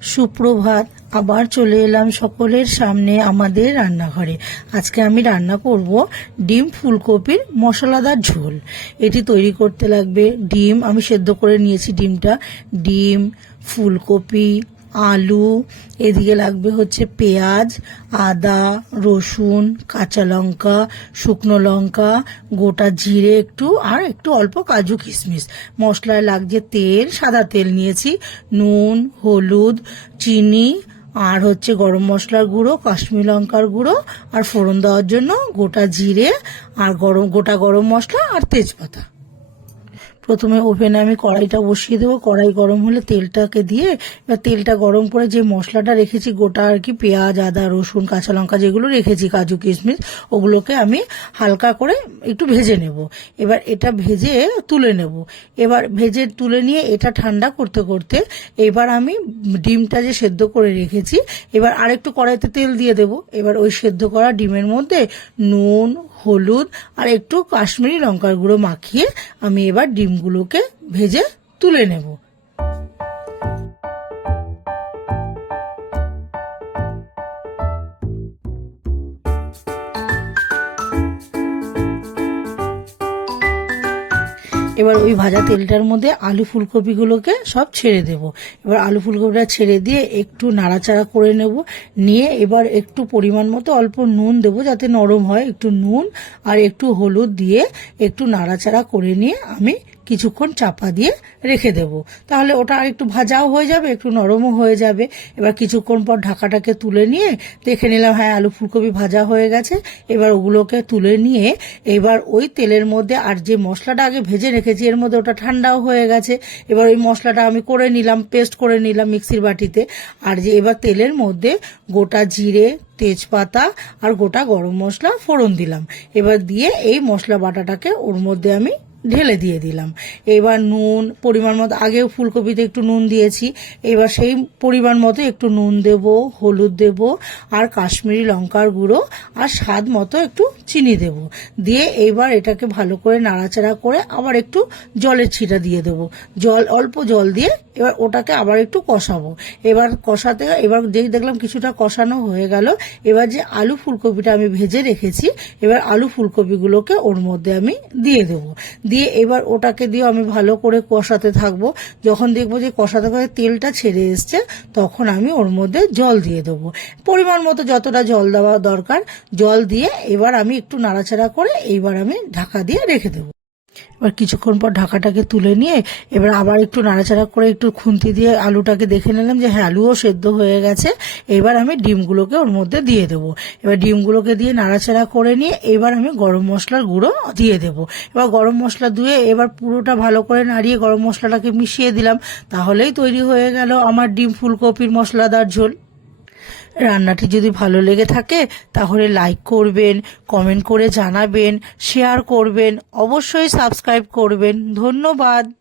সুপ্রভাত, আবার চলে এলাম সকলের সামনে আমাদের রান্নাঘরে। আজকে আমি রান্না করব ডিম ফুলকপির মশলাদার ঝোল। এটি তৈরি করতে লাগবে ডিম। আমি সেদ্ধ করে নিয়েছি ডিমটা। ডিম, ফুলকপি আলু, এদিকে লাগবে হচ্ছে পেঁয়াজ, আদা, রসুন, কাঁচা লঙ্কা, শুকনো লঙ্কা, গোটা জিরে একটু, আর একটু অল্প কাজু কিশমিশ। মশলায় লাগছে তেল, সাদা তেল নিয়েছি। নুন, হলুদ, চিনি, আর হচ্ছে গরম মশলার গুঁড়ো, কাশ্মীর লঙ্কার গুঁড়ো, আর ফোড়ন দেওয়ার জন্য গোটা জিরে, আর গরম, গোটা গরম মশলা আর তেজপাতা। প্রথমে ওভেনে আমি কড়াইটা বসিয়ে দেবো। কড়াই গরম হলে তেলটাকে দিয়ে এবার তেলটা গরম করে যে মশলাটা রেখেছি, গোটা আর কি পেঁয়াজ, আদা, রসুন, কাঁচা লঙ্কা যেগুলো রেখেছি, কাজু, কিশমিশ, ওগুলোকে আমি হালকা করে একটু ভেজে নেব। এবার এটা ভেজে তুলে নেব। এবার ভেজে তুলে নিয়ে এটা ঠান্ডা করতে করতে এবার আমি ডিমটা যে সেদ্ধ করে রেখেছি, এবার আরেকটু কড়াইতে তেল দিয়ে দেব। এবার ওই সেদ্ধ করা ডিমের মধ্যে নুন, হলুদ আর একটু কাশ্মীরি লঙ্কার গুঁড়ো মাখিয়ে আমি এবার ডিমগুলোকে ভেজে তুলে নেব। এবার ওই ভাজা তেলটার মধ্যে আলু ফুলকপিগুলোকে সব ছেড়ে দেব। এবার আলু ফুলকপিটা ছেড়ে দিয়ে একটু নাড়াচাড়া করে নেব। নিয়ে এবার একটু পরিমাণ মতো অল্প নুন দেবো যাতে নরম হয়। একটু নুন আর একটু হলুদ দিয়ে একটু নাড়াচাড়া করে নিয়ে আমি কিছুক্ষণ চাপা দিয়ে রেখে দেব। তাহলে ওটা আর একটু ভাজাও হয়ে যাবে, একটু নরমও হয়ে যাবে। এবার কিছুক্ষণ পর ঢাকাটাকে তুলে নিয়ে দেখে নিলাম হ্যাঁ আলু ফুলকপি ভাজা হয়ে গেছে। এবার ওগুলোকে তুলে নিয়ে এবার ওই তেলের মধ্যে আর যে মশলাটা আগে ভেজে রেখেছি, এর মধ্যে ওটা ঠান্ডাও হয়ে গেছে। এবার ওই মশলাটা আমি করে নিলাম, পেস্ট করে নিলাম মিক্সির বাটিতে। আর যে এবার তেলের মধ্যে গোটা জিরে, তেজপাতা আর গোটা গরম মশলা ফোড়ন দিলাম। এবার দিয়ে এই মশলা বাটাটাকে ওর মধ্যে আমি ঢেলে দিয়ে দিলাম। এবার নুন, পরিমাণ মতো, আগেও ফুলকপিতে একটু নুন দিয়েছি, এবার সেই পরিমাণ মতো একটু নুন দেব, হলুদ দেব, আর কাশ্মীরি লঙ্কার গুঁড়ো, আর স্বাদ মতো একটু চিনি দেব। দিয়ে এবার এটাকে ভালো করে নাড়াচাড়া করে আবার একটু জলের ছিটা দিয়ে দেব। জল, অল্প জল দিয়ে এবার ওটাকে আবার একটু কষাবো। এবার কষাতে, এবার যেই দেখলাম কিছুটা কষানো হয়ে গেল, এবার যে আলু ফুলকপিটা আমি ভেজে রেখেছি, এবার আলু ফুলকপিগুলোকে ওর মধ্যে আমি দিয়ে দেবো। দিয়ে এবার ওটাকে দিয়ে আমি ভালো করে কষাতে থাকব। যখন দেখব যে কষাতে করে তেলটা ছেড়ে এসছে, তখন আমি ওর মধ্যে জল দিয়ে দেবো। পরিমাণ মতো যতটা জল দেওয়া দরকার, জল দিয়ে এবার আমি একটু নাড়াচাড়া করে এইবার আমি ঢাকা দিয়ে রেখে দেবো। এবার কিছুক্ষণ পর ঢাকাটাকে তুলে নিয়ে এবার আবার একটু নাড়াচাড়া করে একটু খুন্তি দিয়ে আলুটাকে দেখে নিলাম যে হ্যাঁ আলুও সেদ্ধ হয়ে গেছে। এবার আমি ডিমগুলোকে ওর মধ্যে দিয়ে দেবো। এবার ডিমগুলোকে দিয়ে নাড়াচাড়া করে নিয়ে এবার আমি গরম মশলার গুঁড়ো দিয়ে দেবো। এবার গরম মশলা ধুয়ে এবার পুরোটা ভালো করে নাড়িয়ে গরম মশলাটাকে মিশিয়ে দিলাম। তাহলেই তৈরি হয়ে গেল আমার ডিম ফুলকপির মশলাদার ঝোল। রান্নাটি যদি ভালো লেগে থাকে, তাহলে লাইক করবেন কমেন্ট করে জানাবেন শেয়ার করবেন, অবশ্যই সাবস্ক্রাইব করবেন। ধন্যবাদ।